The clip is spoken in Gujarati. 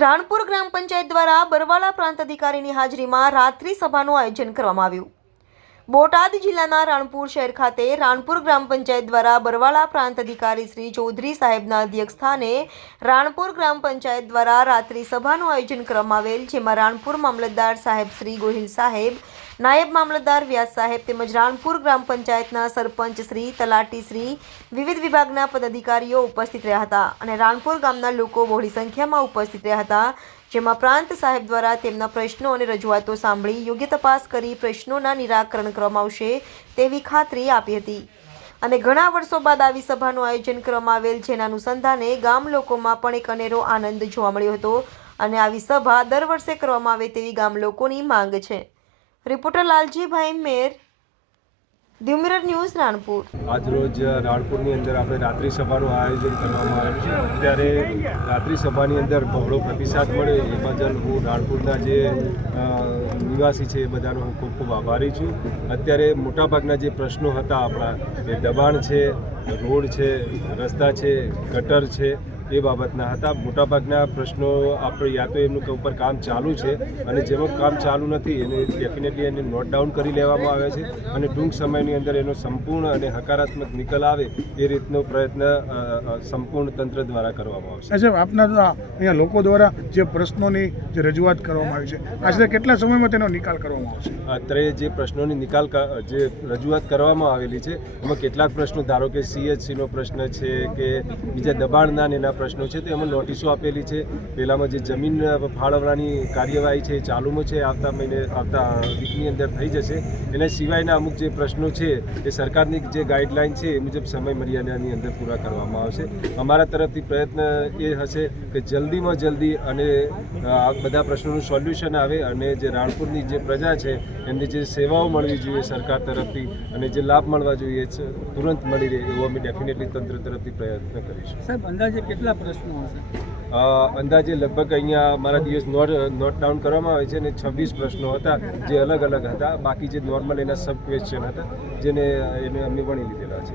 રાણપુર ગ્રામ પંચાયત દ્વારા બરવાળા પ્રાંત અધિકારીની હાજરીમાં રાત્રિ સભાનું આયોજન કરવામાં આવ્યું. બોટાદ જિલ્લાના રાણપુર શહેર ખાતે રાણપુર ગ્રામ પંચાયત દ્વારા બરવાળા પ્રાંત અધિકારી શ્રી ચૌધરી સાહેબના અધ્યક્ષસ્થાને રાણપુર ગ્રામ પંચાયત દ્વારા રાત્રિ સભાનું આયોજન કરવામાં આવેલ, જેમાં રાણપુર મામલતદાર સાહેબ શ્રી ગોહિલ સાહેબ, નાયબ મામલતદાર વ્યાસ સાહેબ તેમજ રાણપુર ગ્રામ પંચાયતના સરપંચ શ્રી તલાટી શ્રી વિવિધ વિભાગના પદાધિકારીઓ ઉપસ્થિત રહ્યા હતા અને રાણપુર ગામના લોકો બહોળી સંખ્યામાં ઉપસ્થિત રહ્યા હતા. જેમાં પ્રાંત સાહેબ દ્વારા તેમના પ્રશ્નો અને રજૂઆતો સાંભળી યોગ્ય તપાસ કરી પ્રશ્નોના નિરાકરણ કરવામાં આવશે તેવી ખાતરી આપી હતી. અને ઘણા વર્ષો બાદ આવી સભાનું આયોજન કરવામાં આવેલ, જેના અનુસંધાને ગામ લોકોમાં પણ એક અનેરો આનંદ જોવા મળ્યો હતો. અને આવી સભા દર વર્ષે કરવામાં આવે તેવી ગામ લોકોની માંગ છે. Reporter Laljibhai Mer the mirror news Ranpur. આજરોજ રાણપુરની અંદર આપણે રાત્રિ સભાનું આયોજન કરવામાં આવ્યું છે. અત્યારે રાત્રિ સભાની અંદર બહોળો પ્રતિસાદ મળે. એ બદલ હું રાણપુરના જે નિવાસી છે એ બધાનો હું ખૂબ ખૂબ આભારી છું. અત્યારે મોટાભાગના જે પ્રશ્નો હતા આપણા એ દબાણ છે, રોડ છે, રસ્તા છે, ગટર છે એ બાબતના હતા. મોટાભાગના પ્રશ્નો આપણે યા તો એમનું ઉપર કામ ચાલુ છે અને જેમાં કામ ચાલુ નથી, એને ડેફિનેટલી એને નોટ ડાઉન કરી લેવામાં આવે છે અને ટૂંક સમયની અંદર એનો સંપૂર્ણ અને હકારાત્મક નિકાલ આવે એ રીતનો પ્રયત્ન સંપૂર્ણ તંત્ર દ્વારા કરવામાં આવશે. આપના અહીંયા લોકો દ્વારા જે પ્રશ્નોની જે રજૂઆત કરવામાં આવી છે, આશરે કેટલા સમયમાં તેનો નિકાલ કરવામાં આવશે? અત્યારે જે પ્રશ્નોની નિકાલ જે રજૂઆત કરવામાં આવેલી છે, એમાં કેટલાક પ્રશ્નો, ધારો કે સીએચસીનો પ્રશ્ન છે કે બીજા દબાણના એના પ્રશ્નો છે, તો એમાં નોટિસો આપેલી છે. પહેલામાં જે જમીન ફાળવવાની કાર્યવાહી છે ચાલુમાં છે, આવતા મહિને, આવતા વીકની અંદર થઈ જશે. એના સિવાયના અમુક જે પ્રશ્નો છે એ સરકારની જે ગાઈડલાઈન છે એ મુજબ સમય મર્યાદાની અંદર પૂરા કરવામાં આવશે. અમારા તરફથી પ્રયત્ન એ હશે કે જલ્દીમાં જલ્દી અને આ બધા પ્રશ્નોનું સોલ્યુશન આવે અને જે રાણપુરની જે પ્રજા છે એમને જે સેવાઓ મળવી જોઈએ સરકાર તરફથી અને જે લાભ મળવા જોઈએ છે તુરંત મળી રહે એવો અમે ડેફિનેટલી તંત્ર તરફથી પ્રયત્ન કરીશું. સાહેબ અંદાજે કેટલા પ્રશ્નો હશે? અંદાજે લગભગ અહીંયા મારા દિવસ નોટ નોટ ડાઉન કરવામાં આવે છે અને છવ્વીસ પ્રશ્નો હતા જે અલગ અલગ હતા. બાકી જે નોર્મલ એના સબ ક્વેશ્ચન હતા જેને એને અમે ભણી લીધેલા છે.